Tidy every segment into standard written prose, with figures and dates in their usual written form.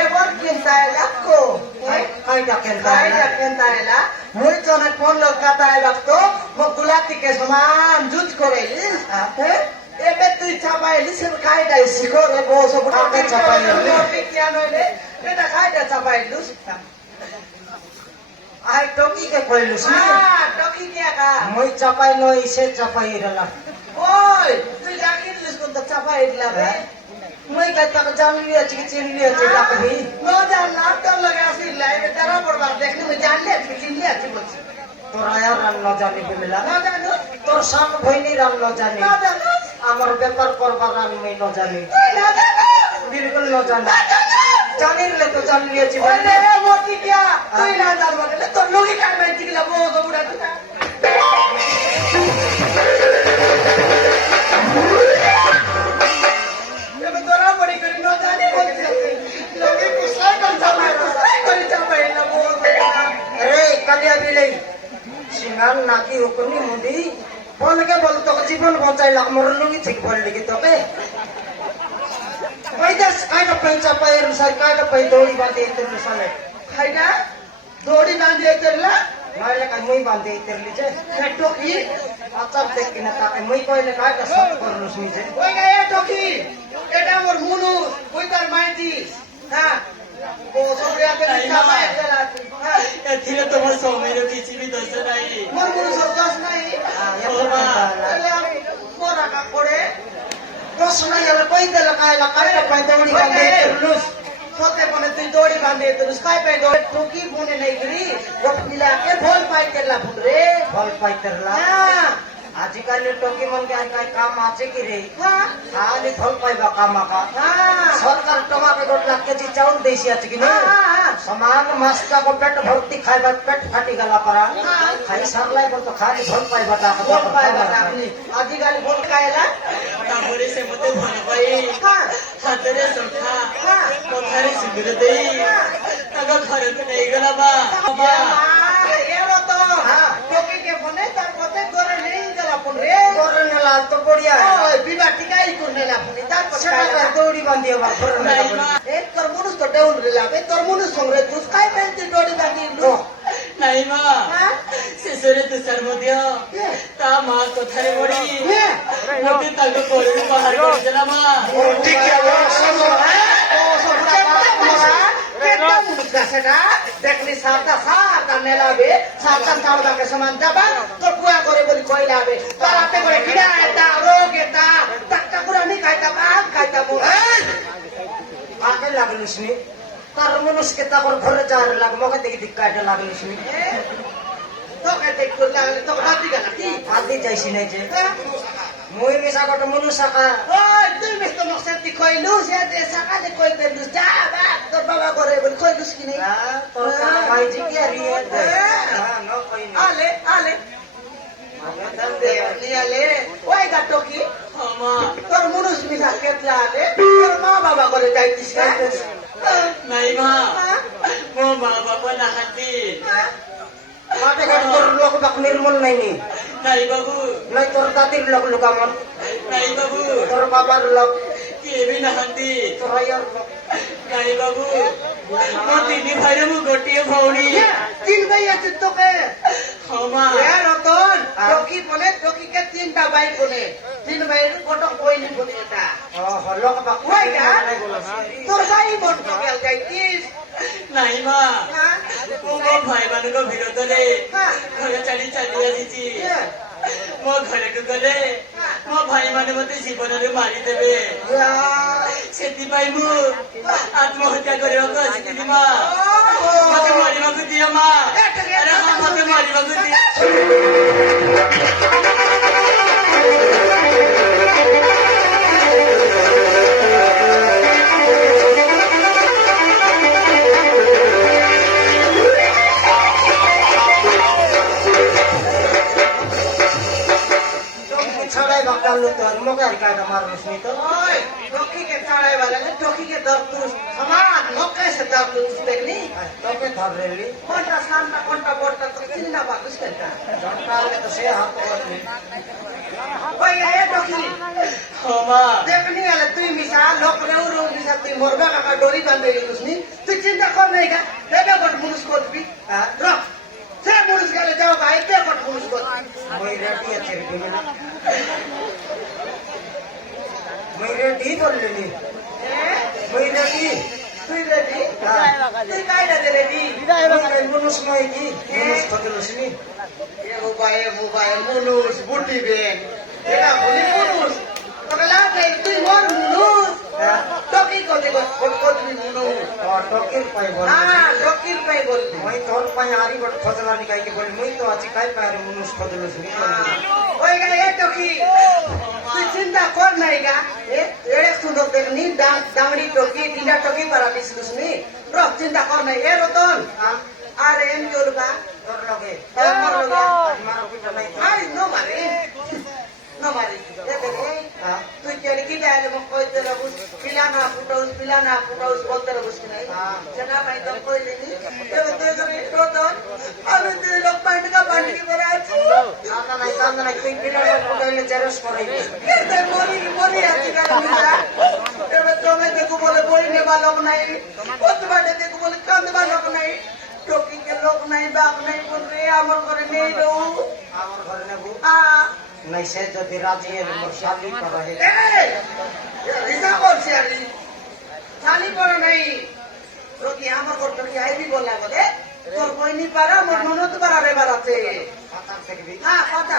এবার কিনতে লাগতো কাইটা কেনতা এলা মুই চনে কোন লোক কাটায় লাগতো গুলাতিকে সমান জুজ করে এবে তুই চাপাইলিস কাইটা শিখর বস চাপাইলি এটা কাইটা চাপাইলুস আই টকি কে কইলুস টকি কে কা মই চাপাই নই সে চাপাই রলা ওই তুই ডাকিলিস কোন চাপাই দিলা বে মই কইতা জানলি আছে কি চিনলি আছে ডাকবি নো জান না তোর লগে আসি লাইভে তারা পড়বা দেখলি মই জানলি আছে চিনলি আছে বলছি তোর আয়ার রান ন জানি বিমলা না জানো তোর সাম ভইনি রান ন জানি না জানো আমার ব্যাপার করবার রান মই ন জানি না জানো বিলকুল ন জানি জানিলে তো জানলি আছে ওরে মোটি কিয়া তুই না জানবা রে তোর লগে কাই মাইতি গলা বো গবুড়া তুই এবে তোরা পড়ি করি ন জানি বলছি লগে কুসা কম চাপাই করে চাপাই না বো আরে কালিয়া বিলাই সিঙ্গান নাকি হুকুনি মুদি বলকে বল তোকে জীবন বঞ্চাইলাম মোর লুঙ্গি ঠিক বললি কি তোকে ওই দেশ কাইটা পেঁচা পায়ের সাই কাইটা পাই দৌড়ি বাঁধে তোর সালে খাইনা দৌড়ি বাঁধিয়ে চললা নাইলে কাই মই বাঁধে তেরলি যে টকি আচার দেখ কিনা তাকে মই কইলে কাইটা সব করলুস নিজে ওই গায়ে টকি এটা মোর মুনু ওই তার মাইতিস হ্যাঁ ও সবরিয়াকে চাপাই চলা এথিরে তোমার সময়ের কিছু বি দোষ নাই মোর মুনু সব দোষ নাই তাহলে আমি মোরা কা করে দোষ নাই আর কই দেলা কাইলা কাইটা পাই দৌড়ি বাঁধে তেরলুস সতে বনে তুই দৌড়ি বাঁধে তুই স্কাই পাই দৌড় টকি বনে নাই গরি গোট মিলাকে ভোল পাই তেলা ফুট রে ফল পাই তেরলা হ্যাঁ আজিকালি টকি মন কে কাই কাম আছে কি রে হ্যাঁ খালি ফল পাইবা কামাকা হ্যাঁ সরকার তোমাকে 1 লাখ কেজি চাউল দেইছি আছে কি না সমান মাছটা को पेट भर्ती खाइबा पेट फाटी गला परा खाई सरलाई बोल तो खाली फल पाइबा ता ভোল পাই বাটা আপনি আজিকালি ভোল খাইলা তারপরে সে মতে ভাল পাই হ্যাঁ হাতরে সখা কথারে সিগুরে দেই তাকে ঘরে নেই গলা বা এলো তো টকি কে বনে তার পথে করে নেই গেলা পন রে করনে লাল তো बढ़िया ওই বিবা টিকাই করনে লা পন তার সেটা পথে দৌড়ি বাঁধিয়ে বা করনে এক তোর মনুষ তো ডাউন রে লাবে তোর মনুষ সঙ্গে তুই কাই পেন্টি ডোডি বাঁধি লু নাই মা হ্যাঁ শেষরে তুষার মধ্য তা মা কথারে বড়ি হ্যাঁ মতে তাকে করে বাহার করে দিলা মা ঠিক আছে ও সবরা মোরা কেটা মুনুষ গাছেটা দেখলি সারটা সারটা মেলাবে সারটা চাউদাকে সমান যাবা তোর কুয়া করে বলি কইলাবে তারাতে করে কিনা এটা রোগ এটা টাকা করে নি খাইতা বাদ খাইতা বল আগে লাগলিস নি তার মনুষ্যকে তারপর ঘরে যাওয়ার লাগ মকে দেখি দিক্কাটা লাগলিস নি তোকে দেখতে লাগলে তোকে বাদি গেল কি আদি যাইছি নাই যে মই মিশা কত মনুষ্যকা ওই তুই মিস্ত নকশাতি কইলু সে দে সকালে কই দেলু যা বা তোর বাবা করে বলি কইলুস কি নাই তোর ভাই জি কি আরিয়ে হ্যাঁ ন কই নি আলে আলে আলে ওই গাটো কি মা তোর মনুষ মিশা কেতলা আলে তোর মা বাবা করে যাইতিস নাই মা মো মা বাবা না হাতি মাঠে ঘাটে তোর লোক বাক নির্মল নাই নি নাই বাবু নাই তোর দাদির লোক লুকামন নাই বাবু তোর বাবার লোক কে বি না হাতি তোর আয়ার লোক নাই বাবু মো তিনি ভাইরে মু গোটিয়ে ভৌনি তিন ভাই আছে তোকে মা এ রতন টকি বলে টকিকে তিনটা ভাই বলে তিন ভাইয়ের কটক কইলি বলে এটা লোক বাক ওই গা তোর ভাই বোন টকে যাইতিস নাই মা হ্যাঁ মো ভাই ମାନଙ୍କ বিରୋଧରେ হ্যাঁ ଘରେ ଚାଲି ଚାଲି ଆସିଛି হ্যাঁ ମୋ ଘରକୁ ଗଲେ ମୋ ଭାଇମାନେ ମତେ ଜୀବନରେ ମାରିଦେବେ ସେଥିପାଇଁ ମୁଁ ଆତ୍ମହତ୍ୟା କରିବାକୁ ଆସିଥିଲି ମା ମତେ ମରିବାକୁ ଦିଅ ମା ଆରେ ମା ମତେ ମରିବାକୁ ଦିଅ ছড়াই বাকাল লোক তোর মকে আর কাটা মারলুস নি তো ওই টকিকে लड़ाई वाला ने टोकी के दर पुरुष समान मौके से दर पुरुष देखनी তোকে ধরলি कोणता शांता कोणता बोलता तो चिन्ह बाकुस करता জন্টালে তো সে হাত করলি कोई ये टोकी हो मा देखनी वाले तू मिसा लोक रे रो मिसा तू मोरबा का डोरी बांधे उसनी तू चिंता कर नहीं का देबे बट मुनुस को भी रो से मुनुस के जाओ भाई पे बट मुनुस को মই রেডি আছে বিমলা মই রেডি বললি মই রেডি তুই রেডি তুই काय রেডি মানুষ নয় কি মানুষ খতলসনি ये मोबाइल मुनुस बुटी बेन एका भोलि मुनुस तकला नहीं तू मोर मुनुस टोकी को देखो को তুমি मुनुस টকের পাই বল हां टोकी पे बोल মই তোর পাই আরি বট খতলা নিকাই কে বল মই তো আছি কাই পাই মানুষ খতলসনি ওই গেলে এ টকি তুই চিন্তা কর নাই গা এ সুন্দর দেখনি দামড়ি টকি তিনটা টকি পারা বিসলুস নি র চিন্তা কর নাই এ রতন আর এম জলবা তোর লগে আমার লগে মার পিটা নাই আই নো মারে এ দেখে তুই কেড়ে কি ডালে মক কইতে রবুস পিলানা ফুটাউস বলতে রবুস কি নাই সেটা ভাই তো কইলি নি এ তুই করে রতন আমি তুই লোক পাইনি কা বান্ডি করে আছি কান্দা নাই তুই পিটা ফুটাইলে জেরস করাই এতে মরি আছি গা মিলা এবে তুমি দেখো বলে বই নেবা লোক নাই কত বাড়ে দেখো বলে কান্দবা লোক নাই টকি কে লোক নাই বাপ নাই বল রে আমার ঘরে নেই রো আমার ঘরে নেবো আ নাই সে যদি রাজি এর মোর শাদি করা হে এই রিজা করছি আমি খালি পড় নাই রকি আমার ঘর টকি আইবি বললা বলে তোর কইনি পারা মোর মনত পারা রে বাড়াতে কথা দেখবি হ্যাঁ কথা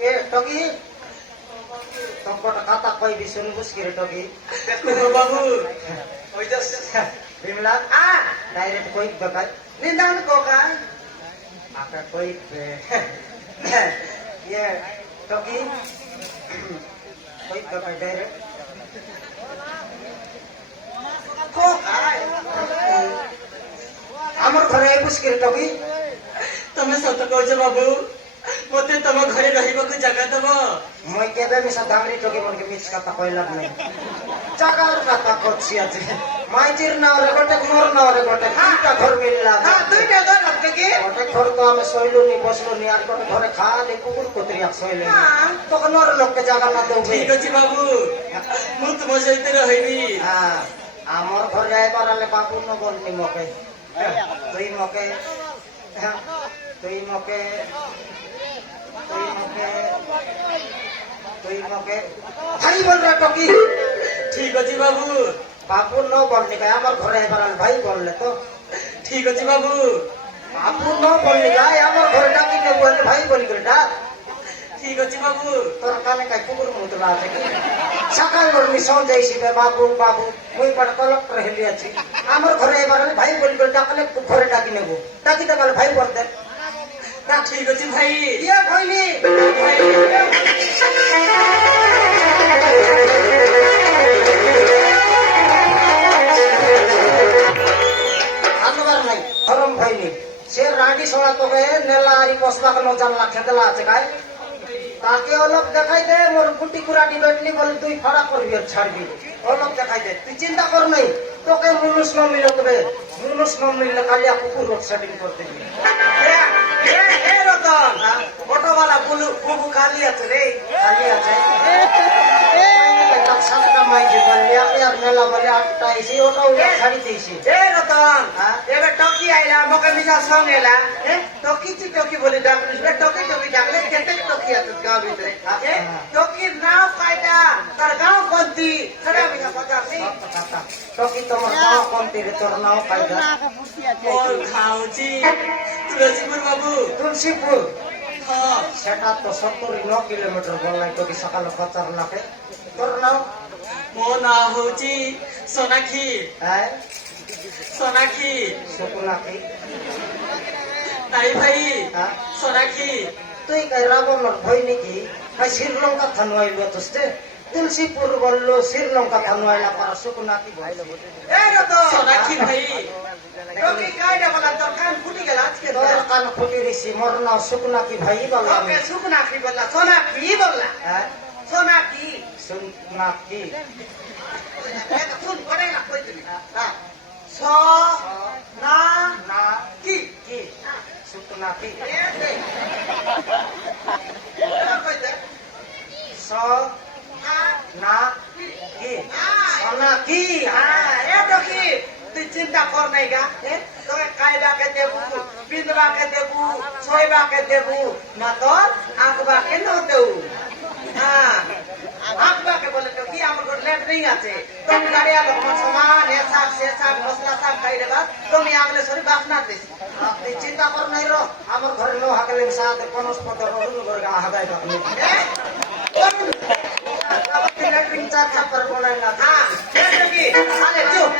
এ টকি তোর কথা কইবি শুনবুস কি রে টকি দেখো বাবু ওই যাচ্ছে বিমলা আ ডাইরেক্ট কই দেখাই নিন্দান কোকা আকা কই ये टकी কই দেখাই ডাইরেক্ট কোকা আমার ঘরে আইবুস কি রে টকি তুমি সত কହୁଛ বাবু মতে তম ঘরে রহিବାକୁ জায়গা দেব মই কেবে মিছা দামরি টকি মনকে মিছ কথা কইলাম নাই জাগার কথা করছি আছে মাইজির নাওরে গোটে মোর নাওরে গোটে দুইটা ঘর মিললা হ্যাঁ দুইটা ঘর আপনি কি গোটে ঘর তো আমি শৈলুনি বসলুনি আর গোটে ঘরে খালি কুকুর কুতরিয়া শৈলে তখন ওর লোককে জায়গা না দেবে ঠিক ଅଛି বাবু ମୁଁ ତୁମ ସହିତ ରହିବି হ্যাঁ আমার ঘরে আইবার আলে বাবু ন বলনি মকে তুই মকে তুই মকে তুই মকে তুই মকে ভাই বল রে টকি ঠিক ଅଛି বাবু বাবু ন বলনি গায়ে আমার ঘরে আইবার আলে ভাই বললে তো ঠিক ଅଛି বাবু বাবু ন বলনি গায়ে আমার ঘরে ডাকি নে বললে ভাই বলি করে ডাক ঠিক ଅଛି বাবু তোর কানে কাই কুকুর মুতলা আছে কি সকাল মর্নি সঞ্জয় শিবে বাবু বাবু মুই পড় কলক রহিলি আছি আমার ঘরে আইবার আলে ভাই বলি করে ডাকলে ঘরে ডাকি নেব ডাকি দেবালে ভাই বলতে ঠিক ଅଛି ভাই ইয়ে ভাইনি আনবার নাই গরম ভাইনি সে রাডি সোনা তোকে নেলা আরি পস্তা কোন জানলা খেতলা আছে গায় তাকে অলপ দেখাই দে মোর গুটি কুরাটি বেটনি বলে তুই ফাড়া করবি আর ছাড়বি অলপ দেখাই দে তুই চিন্তা কর নাই তোকে মুনুষ ন মিলে তবে মুনুষ ন মিললে কালিয়া কুকুর রোড সেটিং করতে দিবি এ রতন অটোওয়ালা বুবু খালি আছে রে খালি আছে সাতটা মাইছে বললি আপনি আর মেলা বলে আটটা এসে ওটাও ছাড়ি দিয়েছি এ রতন এবার টকি আইলা মকে মিজা সঙ্গে এলা টকি চি টকি বলে ডাকলিস টকি টকি ডাকলে কেটে টকি আছে গাঁও ভিতরে টকির নাম কায়দা তার গাঁও কোনটি সেটা মিজা কথা আছে টকি তোমার গাঁও কমতি রে তোর নাও কায়দা মোর খাଉଛି তুলসীপুর বাবু তুলসীপুর ହଁ সেটা তো 79 কিলোমিটার বললাই টকি সকাল 50 লাখে তোর নাও ମୋ ନାଁ ହଉଛି ସୋନାକ୍ଷୀ হ্যাঁ ସୋନାକ୍ଷୀ শুকুনাকি ନାଇଁ ଭାଇ হ্যাঁ ସୋନାକ୍ଷୀ তুই কাই রাবণর ভয় নাকি ভাই শ্রীলঙ্কা থানু আইলো তোস্তে তুলসীপুর বললো শ্রীলঙ্কা থানু আইলা পারা শুকুনাকি ভাইলো এ রতন ସୋନାକ୍ଷୀ ଭାଇ টকি কায়দা বলা তোর কান ফুটি গেল আজকে তোর কান ফুটি রিসি মোর নাও শুকুনাকি ভাই বললাম ওকে সুকনা কি বললা সোনা কি বললা হ্যাঁ সোনা কি কি শুন না কি শুন পড়ে না কই দিবি হ্যাঁ স না না কি কি শুন না কি স না কি সোনা কি তুই চিন্তা কর নাই গা তোকে খাইবাকে দেবু পিঁধবাকে দেবু শোইবাকে দেবু না তোর আঁকবাকে ন দেবু হ্যাঁ আঁকবাকে বলে তো কি আমার ঘর ল্যাট্রিন আছে তুমি গাড়িয়া লোক সমান এ শাক সে শাক মশলা শাক খাই দেবা তুমি আগলে সরি বাসনা দিস আপনি চিন্তা কর নাই র আমার ঘরে লো হাগলে সাথে বনস্পতি রহুল করে গা হাগাই আপনি ল্যাট্রিন চার চাপড় বলেন না হ্যাঁ কি আরে চুপ